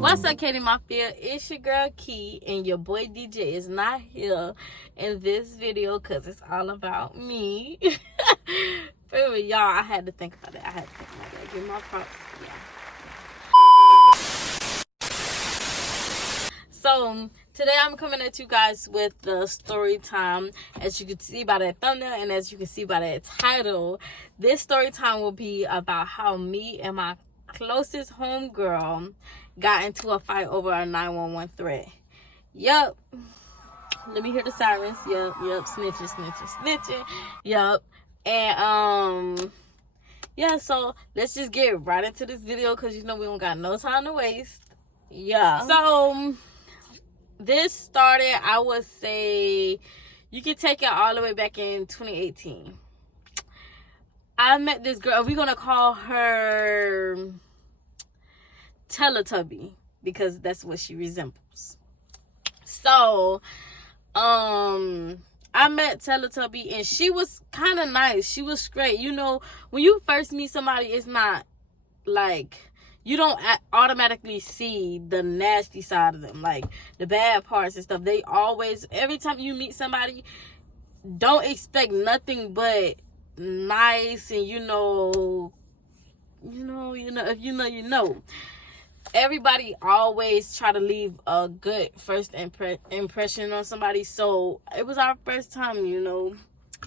What's up, Katie Mafia? It's your girl Key, and your boy DJ is not here in this video because it's all about me. But y'all, I had to think about that. Give my props. Yeah. So today I'm coming at you guys with the story time. As you can see by that thumbnail and as you can see by that title, this story time will be about how me and my closest homegirl got into a fight over a 911 threat. Yup. Let me hear the sirens. Yup. Snitching. Yup. And yeah, so let's just get right into this video because you know we don't got no time to waste. Yeah. So this started, I would say, you can take it all the way back in 2018. I met this girl. We're gonna call her Teletubby because that's what she resembles. So I met Teletubby and she was kind of nice. She was great. You know, when you first meet somebody, it's not like you don't automatically see the nasty side of them, like the bad parts and stuff. They always, every time you meet somebody, don't expect nothing but nice. And you know, if you know. Everybody always try to leave a good first impression on somebody. So it was our first time, you know.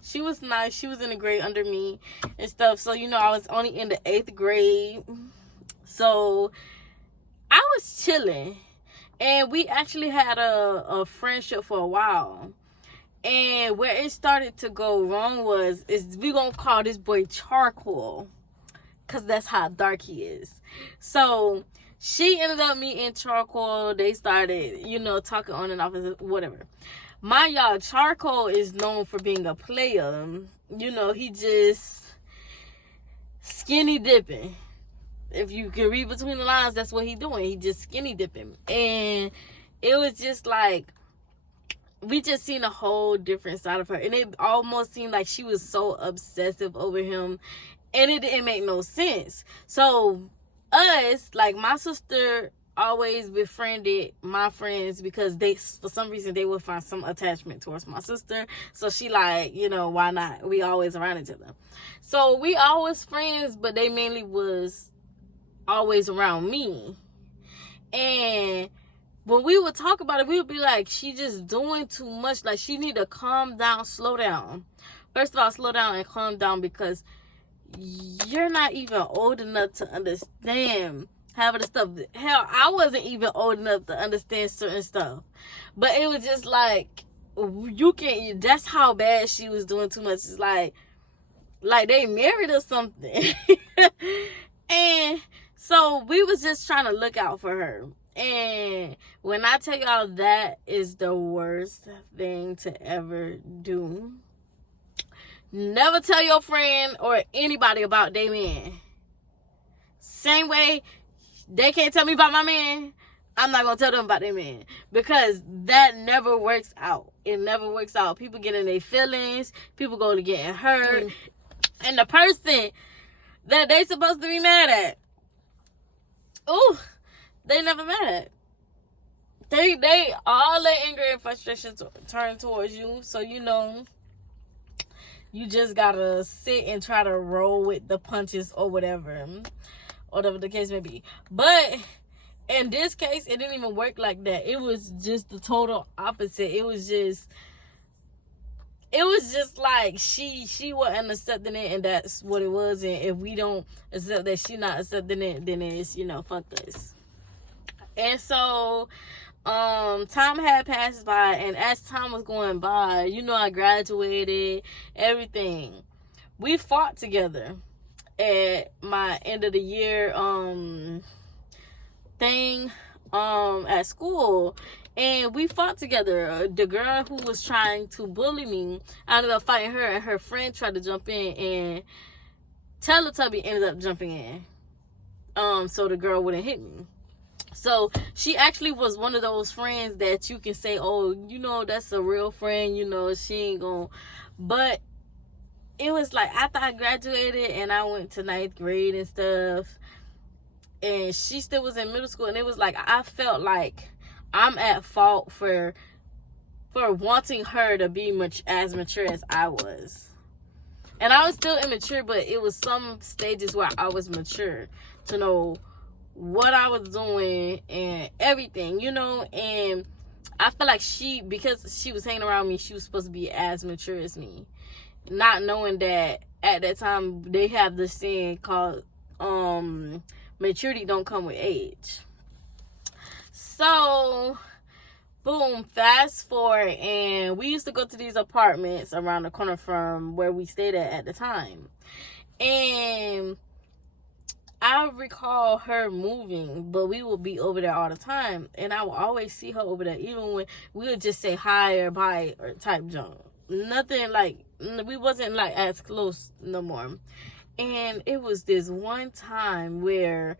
She was nice. She was in a grade under me and stuff. So, you know, I was only in the 8th grade. So I was chilling. And we actually had a friendship for a while. And where it started to go wrong is we gonna call this boy Charcoal. Because that's how dark he is. So she ended up meeting Charcoal. They started, you know, talking on and off, whatever. My y'all, Charcoal is known for being a player. You know, he just skinny dipping. If you can read between the lines, that's what he doing. He just skinny dipping. And it was just like, we just seen a whole different side of her. And it almost seemed like she was so obsessive over him. And it didn't make no sense. So us, like my sister always befriended my friends because they, for some reason, they would find some attachment towards my sister. So she like, you know, why not? We always around each other. So we always friends, but they mainly was always around me. And when we would talk about it, we would be like, she just doing too much. Like, she need to calm down, slow down. First of all, slow down and calm down because you're not even old enough to understand having the stuff. Hell, I wasn't even old enough to understand certain stuff. But it was just like, that's how bad she was doing too much. It's like they married or something. And so we was just trying to look out for her. And when I tell y'all, that is the worst thing to ever do. Never tell your friend or anybody about their man. Same way they can't tell me about my man, I'm not going to tell them about their man. Because that never works out. It never works out. People get in their feelings. People go to getting hurt. And the person that they supposed to be mad at, ooh, they never mad at. They all their anger and frustration turn towards you. So, you know, you just gotta sit and try to roll with the punches or whatever the case may be. But in this case, it didn't even work like that. It was just the total opposite. It was just like she wasn't accepting it, and that's what it was. And if we don't accept that she not accepting it, then it's, you know, fuck us. And so time had passed by, and as time was going by, you know, I graduated, everything. We fought together at my end of the year thing at school, and we fought together. The girl who was trying to bully me, I ended up fighting her, and her friend tried to jump in, and Teletubby ended up jumping in so the girl wouldn't hit me. So she actually was one of those friends that you can say, oh, you know, that's a real friend, you know, she ain't gonna, but it was like after I graduated and I went to 9th grade and stuff, and she still was in middle school, and it was like I felt like I'm at fault for wanting her to be as mature as I was. And I was still immature, but it was some stages where I was mature to know what I was doing and everything, you know. And I feel like because she was hanging around me, she was supposed to be as mature as me, not knowing that at that time they have this saying called maturity don't come with age. So boom, fast forward, and we used to go to these apartments around the corner from where we stayed at the time. And I recall her moving, but we would be over there all the time, and I would always see her over there, even when we would just say hi or bye or type junk. Nothing like, we wasn't like as close no more. And it was this one time where,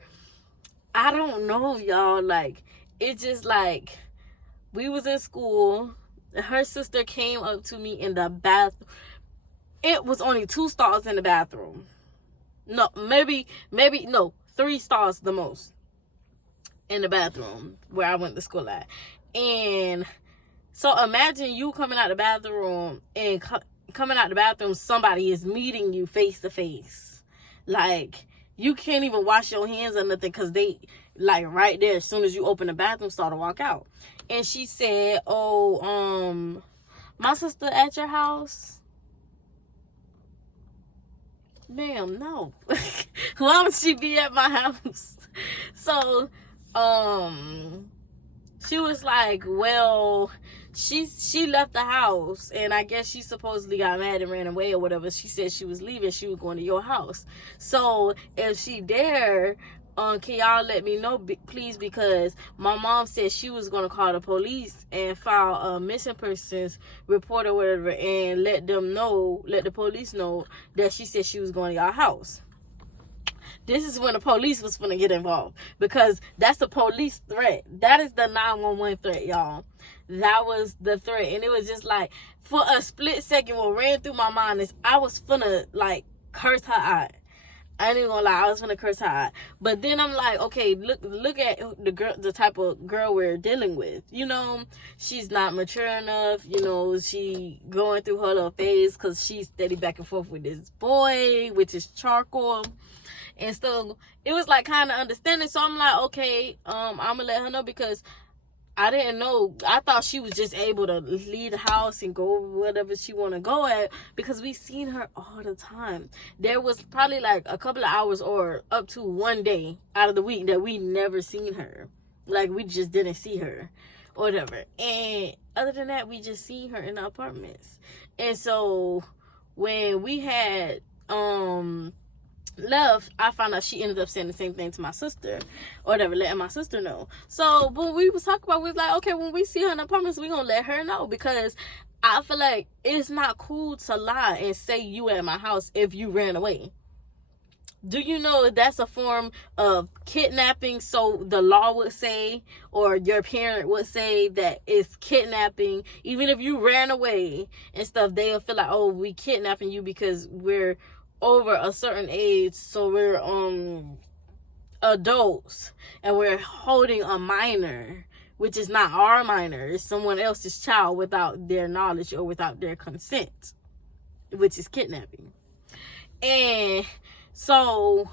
I don't know, y'all, like, it just like, we was in school. Her sister came up to me in the bathroom. It was only 2 stalls in the bathroom. No, maybe, no, 3 stalls the most in the bathroom where I went to school at. And so imagine you coming out the bathroom, and coming out the bathroom, somebody is meeting you face to face. Like, you can't even wash your hands or nothing because they, like, right there, as soon as you open the bathroom, start to walk out. And she said, oh, my sister at your house? Ma'am, no. Why would she be at my house? So, she was like, well, she left the house, and I guess she supposedly got mad and ran away or whatever. She said she was leaving. She was going to your house. So if she dare, can y'all let me know, please? Because my mom said she was going to call the police and file a missing persons report or whatever, and let the police know that she said she was going to y'all house. This is when the police was going to get involved, because that's the police threat. That is the 911 threat, y'all. That was the threat. And it was just like, for a split second, what ran through my mind is I was finna, like, curse her out. I ain't even gonna lie, I was gonna curse her out. But then I'm like, okay, look at the type of girl we're dealing with. You know, she's not mature enough. You know, she going through her little phase because she's steady back and forth with this boy, which is charcoal. And so it was like kind of understanding. So I'm like, okay, I'm gonna let her know, because I didn't know. I thought she was just able to leave the house and go whatever she want to go at, because we seen her all the time. There was probably like a couple of hours or up to one day out of the week that we never seen her. Like, we just didn't see her or whatever. And other than that, we just seen her in the apartments. And so when we had left, I found out she ended up saying the same thing to my sister or whatever, letting my sister know. So when we was talking about, we was like, okay, when we see her in the apartments, we gonna let her know, because I feel like it's not cool to lie and say you at my house if you ran away. Do you know that's a form of kidnapping? So the law would say, or your parent would say, that it's kidnapping. Even if you ran away and stuff, they'll feel like, oh, we kidnapping you because we're over a certain age, so we're adults and we're holding a minor, which is not our minor, it's someone else's child without their knowledge or without their consent, which is kidnapping. And so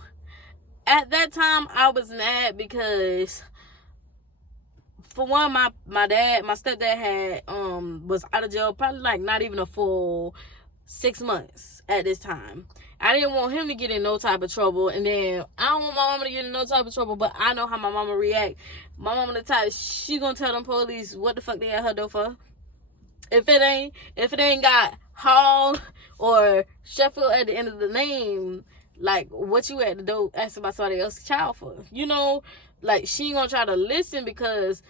at that time I was mad because, for one, my stepdad had was out of jail probably like not even a full 6 months at this time. I didn't want him to get in no type of trouble, and then I don't want my mama to get in no type of trouble, but I know how my mama react. My mama the type, she gonna tell them police what the fuck they at her door for. If it ain't got Hall or Sheffield at the end of the name, like, what you at the door asking about somebody else's child for? You know, like, she ain't gonna try to listen, because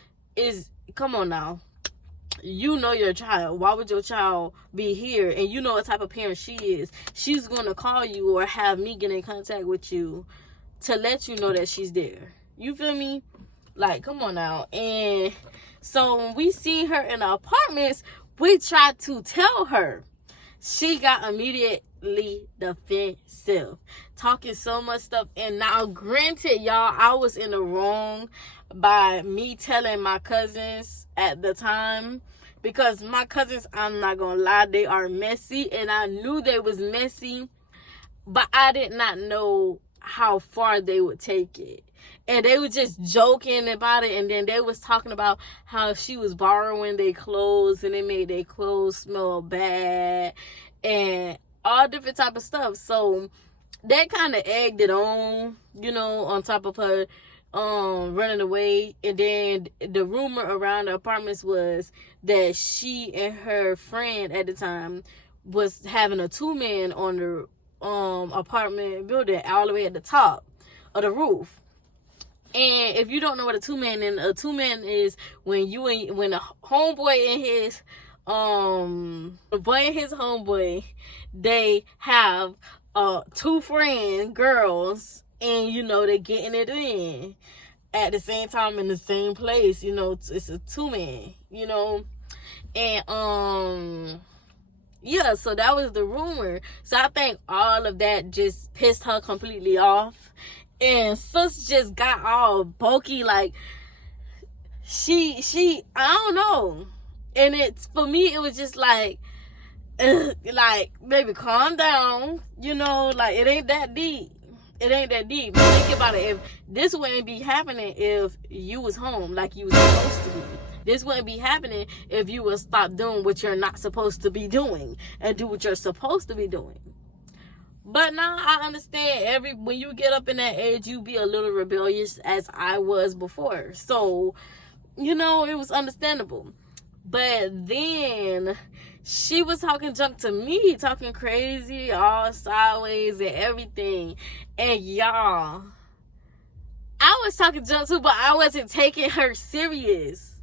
come on now. You know your child. Why would your child be here? And you know what type of parent she is. She's going to call you or have me get in contact with you to let you know that she's there. You feel me? Like, come on now. And so when we see her in the apartments, we tried to tell her. she got immediately defensive, talking so much stuff. And now, granted, y'all, I was in the wrong by me telling my cousins at the time, because my cousins, I'm not gonna lie, they are messy, and I knew they was messy, but I did not know how far they would take it. And they were just joking about it, and then they was talking about how she was borrowing their clothes and it made their clothes smell bad and all different type of stuff. So that kind of egged it on, on top of her running away. And then the rumor around the apartments was that she and her friend at the time was having a 2-man on the apartment building all the way at the top of the roof. And if you don't know what a 2-man is, a 2-man is when a homeboy and his homeboy, they have 2 friend girls, and they getting it in at the same time in the same place. It's a 2-man. And yeah, so that was the rumor. So I think all of that just pissed her completely off. And sis just got all bulky, like she I don't know. And for me it was just like baby, calm down, like it ain't that deep. Think about it. If this wouldn't be happening if you was home like you was supposed to be. This wouldn't be happening if you would stop doing what you're not supposed to be doing and do what you're supposed to be doing. But now I understand when you get up in that age, you be a little rebellious, as I was before. So, it was understandable. But then she was talking junk to me, talking crazy, all sideways and everything. And y'all, I was talking junk too, but I wasn't taking her serious.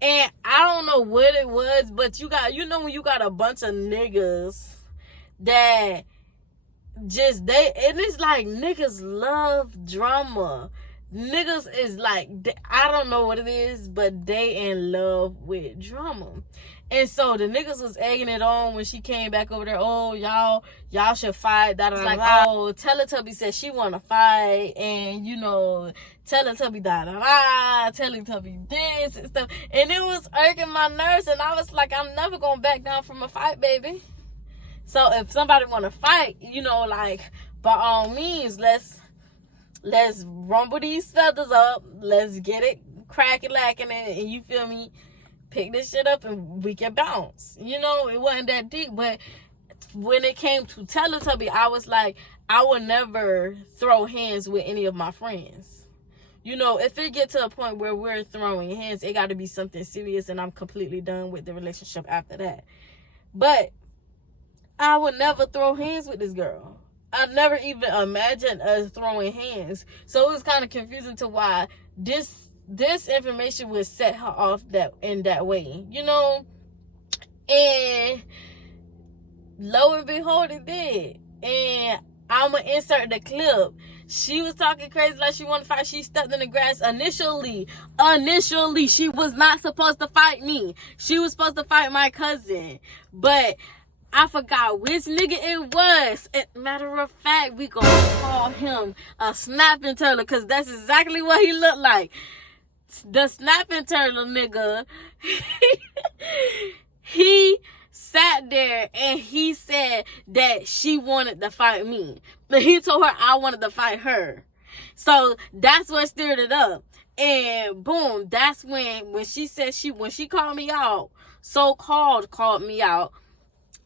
And I don't know what it was, but when you got a bunch of niggas that and it's like niggas love drama. Niggas is like, I don't know what it is, but they in love with drama. And so the niggas was egging it on when she came back over there. Oh, y'all should fight. Like, oh, Teletubby said she want to fight. And, Teletubby Teletubby this and stuff. And it was irking my nerves. And I was like, I'm never going to back down from a fight, baby. So if somebody want to fight, by all means, let's rumble these feathers up. Let's get it crack-a-lacking, and you feel me? Pick this shit up and we can bounce. It wasn't that deep. But when it came to Teletubby, I was like, I would never throw hands with any of my friends. If it get to a point where we're throwing hands, it got to be something serious, and I'm completely done with the relationship after that. But I would never throw hands with this girl. I never even imagined us throwing hands. So it was kind of confusing to why this information would set her off in that way, And lo and behold, it did. And I'm going to insert the clip. She was talking crazy like she wanted to fight. She stepped in the grass. Initially, she was not supposed to fight me. She was supposed to fight my cousin. But I forgot which nigga it was. Matter of fact, we gonna call him a snapping turtle, because that's exactly what he looked like. The snapping turtle nigga. He sat there and he said that she wanted to fight me. But he told her I wanted to fight her. So that's what stirred it up. And boom, that's when she said when she called me out, called me out,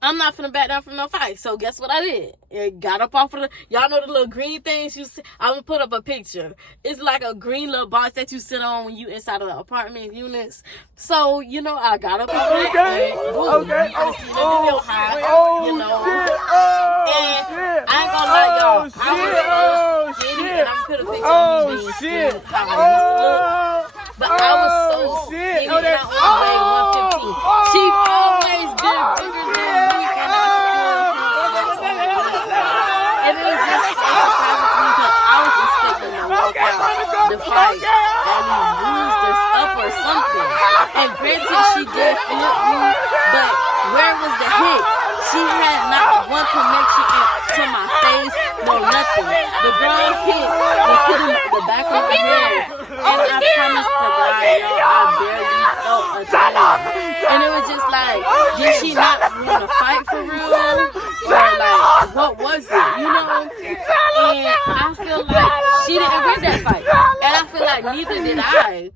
I'm not finna back down from no fight. So guess what I did? It got up off of y'all know the little green things you see? I'm gonna put up a picture. It's like a green little box that you sit on when you inside of the apartment units. So, I got up off of it. And boom, you can see the video high, And I ain't gonna lie, y'all. I was so skinny, and I'm gonna put a picture of me being skinny, how I used to look. But I was so skinny, and I only weighed 115. She always been bigger than me. And it was just so surprising to me, because I was expecting to walk out the fight at least bruised or up or something. And granted, she did flip me, but where was the hit? She had not one connection to my face, no nothing. The ground hit was hitting the back of my head. And I promise to God, y'all, I barely felt a thing. And it was just like, did she not want to fight for real? Or like, what was it? You know? And I feel like she didn't win that fight. And I feel like neither did I.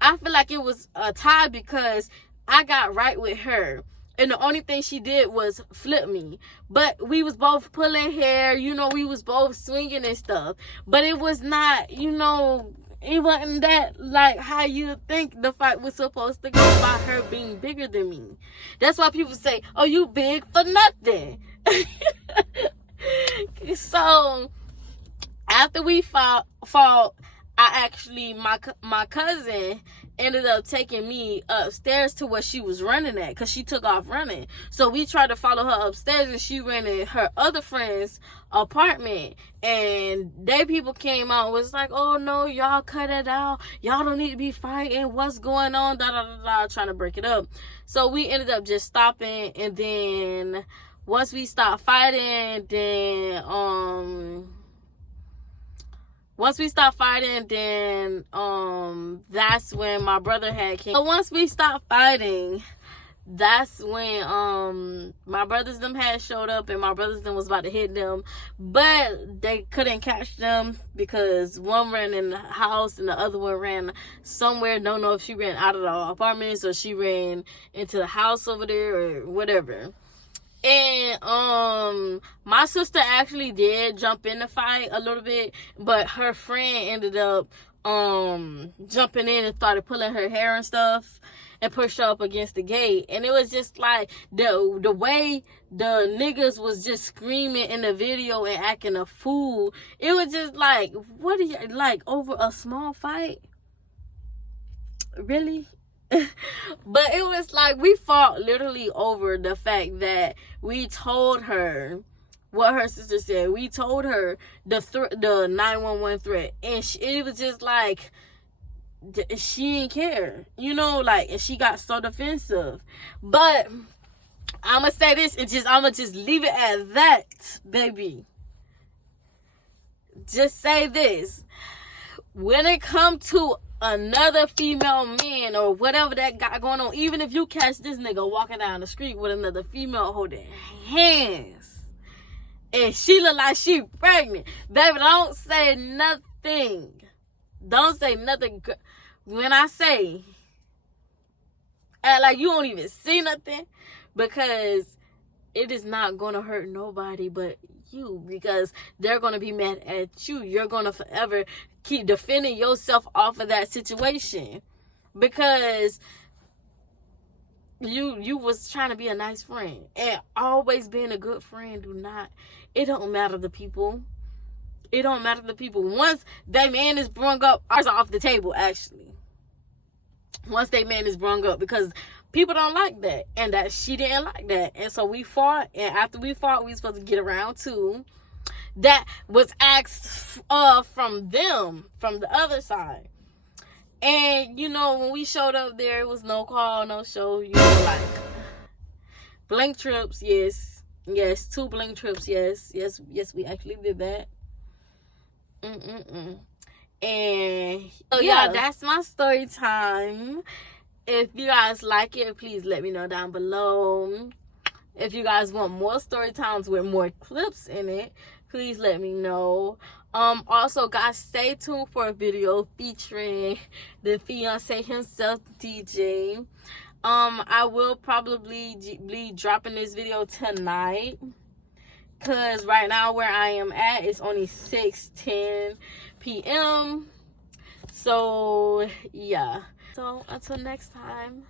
I feel like it was a tie because I got right with her. And the only thing she did was flip me. But we was both pulling hair. You know, we was both swinging and stuff. But it was not, you know, it wasn't that like how you think the fight was supposed to go by her being bigger than me. That's why people say, oh, you big for nothing. So after we fought, I actually, my cousin ended up taking me upstairs to where she was running at, because she took off running. So we tried to follow her upstairs, and she ran in her other friend's apartment, and they people came out and was like, oh no, y'all cut it out, y'all don't need to be fighting, what's going on, da da da da, trying to break it up. So we ended up just stopping, and then once we stopped fighting, then that's when my brother had came. So once we stopped fighting, that's when my brothers them had showed up, and my brothers them was about to hit them, but they couldn't catch them because one ran in the house and the other one ran somewhere. Don't know if she ran out of the apartments or she ran into the house over there or whatever. And my sister actually did jump in the fight a little bit, but her friend ended up jumping in and started pulling her hair and stuff and pushed her up against the gate. And it was just like the way the niggas was just screaming in the video and acting a fool. It was just like, what are you, like, over a small fight? Really? But it was like we fought literally over the fact that we told her what her sister said. We told her the 911 threat, and it was just like she didn't care, you know, like, and she got so defensive. But I'ma say this, and I'ma just leave it at that, baby. Just say this: when it comes to another female man or whatever that got going on, even if you catch this nigga walking down the street with another female holding hands and she look like she pregnant, baby, don't say nothing. Don't say nothing. When I say, act like you don't even see nothing, because it is not gonna hurt nobody but you, because they're gonna be mad at you. You're gonna forever keep defending yourself off of that situation because you was trying to be a nice friend. And always being a good friend, it don't matter the people. It don't matter the people. Once that man is brung up, ours are off the table, actually. Once that man is brung up, because people don't like that, and that she didn't like that. And so we fought, and after we fought, we were supposed to get around too. That was asked from them, from the other side. And, you know, when we showed up there, it was no call, no show. You know, like, blank trips, yes. Yes, 2 blank trips, yes. Yes, we actually did that. And, so, yeah, that's my story time. If you guys like it, please let me know down below. If you guys want more story times with more clips in it, please let me know. Also, guys, stay tuned for a video featuring the fiance himself, DJ. I will probably be dropping this video tonight, because right now where I am at, it's only 6:10 p.m. So, yeah. So, until next time.